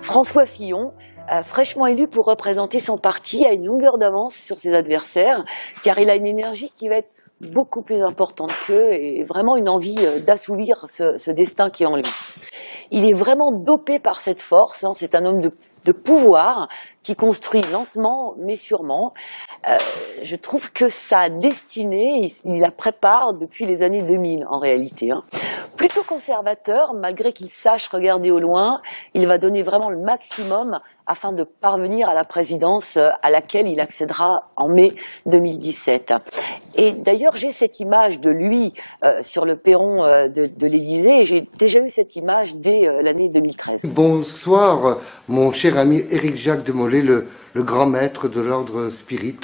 François Fillon, fraîchement élu pour représenter son parti, a une longueur d'avance sur ses adversaires, car il a une énergie qui va être beaucoup plus importante qu'eux et vraiment une envie d'assouvir ce destin qui est en lui. Il est vraiment dopé par cette force, hein. C'est un homme de pouvoir qui construit lentement mais sûrement. Je trouve que sa destinée, il la prépare depuis les années 2000 en réalité, hein. Plutôt conservateur, malgré qu'il sache regarder au loin, il va donner vraiment le maximum afin de parvenir à la présidence à laquelle il accédera en mai 2017. Et d'ailleurs, j'ai cette image de lui sur le perron de l'Élysée, et j'ai déjà eu cette image dès l'année 2013. Bonsoir, mon cher ami Éric Jacques de Molay, le grand maître de l'ordre spirit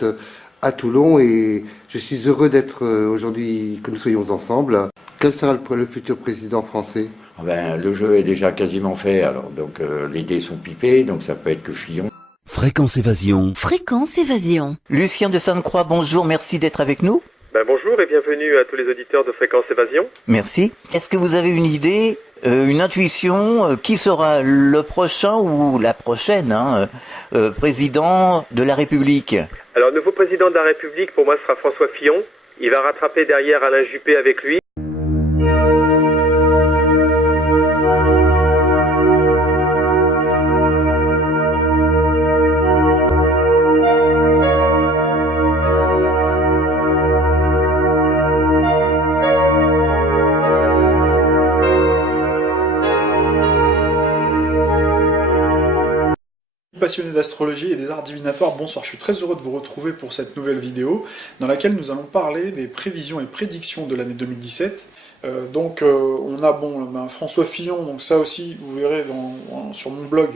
à Toulon, et je suis heureux d'être aujourd'hui que nous soyons ensemble. Quel sera le futur président français? Le jeu est déjà quasiment fait, alors donc les dés sont pipés, donc ça peut être que Fillon. Fréquence Évasion. Fréquence Évasion. Lucien de Sainte-Croix, bonjour, merci d'être avec nous. Bonjour et bienvenue à tous les auditeurs de Fréquence Évasion. Merci. Est-ce que vous avez une idée, une intuition, qui sera le prochain ou la prochaine président de la République? Alors, le nouveau président de la République, pour moi, sera François Fillon. Il va rattraper derrière Alain Juppé avec lui. Passionné d'astrologie et des arts divinatoires, bonsoir, je suis très heureux de vous retrouver pour cette nouvelle vidéo dans laquelle nous allons parler des prévisions et prédictions de l'année 2017. On a François Fillon, donc ça aussi vous verrez sur mon blog,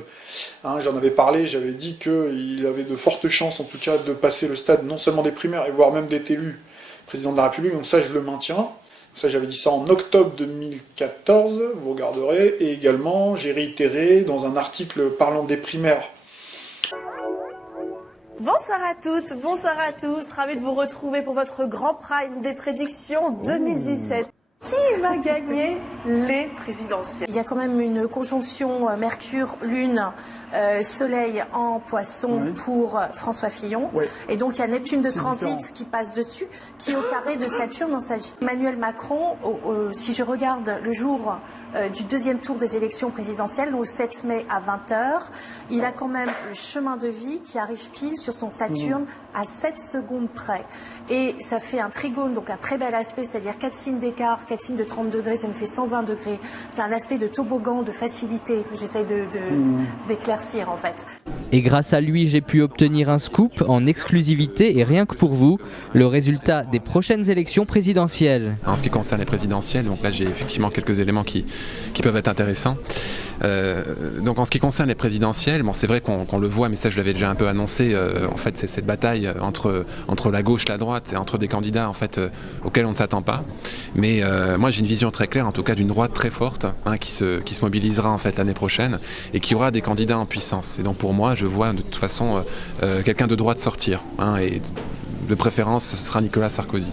hein, j'en avais parlé, j'avais dit qu'il avait de fortes chances en tout cas de passer le stade non seulement des primaires et voire même d'être élu président de la République, donc ça je le maintiens. Ça, j'avais dit ça en octobre 2014, vous regarderez, et également j'ai réitéré dans un article parlant des primaires. Bonsoir à toutes, bonsoir à tous, ravi de vous retrouver pour votre grand prime des prédictions 2017. Qui va gagner les présidentielles? Il y a quand même une conjonction Mercure-Lune, Soleil en Poisson pour François Fillon. Oui. Et donc il y a Neptune de transit qui passe dessus, qui est au carré de Saturne en Sagittaire. Emmanuel Macron, si je regarde le jour du deuxième tour des élections présidentielles, au 7 mai à 20h, il a quand même le chemin de vie qui arrive pile sur son Saturne à 7 secondes près. Et ça fait un trigone, donc un très bel aspect, c'est-à-dire 4 signes d'écart, 4 signes de 30 degrés, ça nous fait 120 degrés. C'est un aspect de toboggan, de facilité, que j'essaye d'éclaircir en fait. Et grâce à lui, j'ai pu obtenir un scoop en exclusivité et rien que pour vous, le résultat des prochaines élections présidentielles. En ce qui concerne les présidentielles, donc là j'ai effectivement quelques éléments qui peuvent être intéressants. Donc en ce qui concerne les présidentielles, c'est vrai qu'on le voit, mais ça je l'avais déjà un peu annoncé, en fait c'est cette bataille entre la gauche et la droite, c'est entre des candidats en fait auxquels on ne s'attend pas. Mais moi j'ai une vision très claire en tout cas d'une droite très forte, hein, qui se mobilisera en fait l'année prochaine et qui aura des candidats en puissance. Et donc pour moi je vois de toute façon quelqu'un de droite sortir, hein, et de préférence ce sera Nicolas Sarkozy.